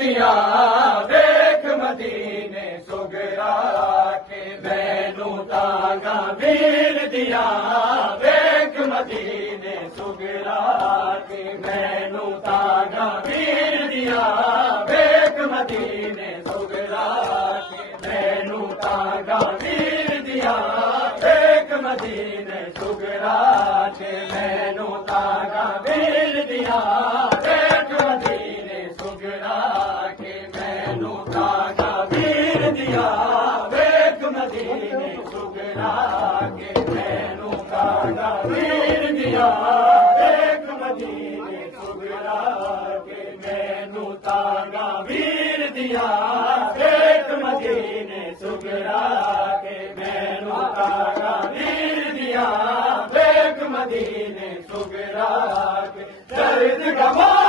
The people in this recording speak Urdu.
دیا دیکھ مدینے سگرا کے بینو تاگا ویر دیا دیکھ مدینے سگرا کے بینو تاگا ویر دیا دیکھ مدینے سگرا کے بینو تاگا ویر دیا دیکھ مدینے سگرا کے بینو تاگا ویر دیا دیکھ مدینے سگرا کے بینو تاگا ویر دیا دیکھ مدینے سگرا کے بینو تاگا ویر دیا دیکھ مدینے سگرا کے بینو تاگا ویر دیا دیکھ مدینے سگرا کے بینو تاگا ویر دیا دیکھ مدینے سگرا کے درد گما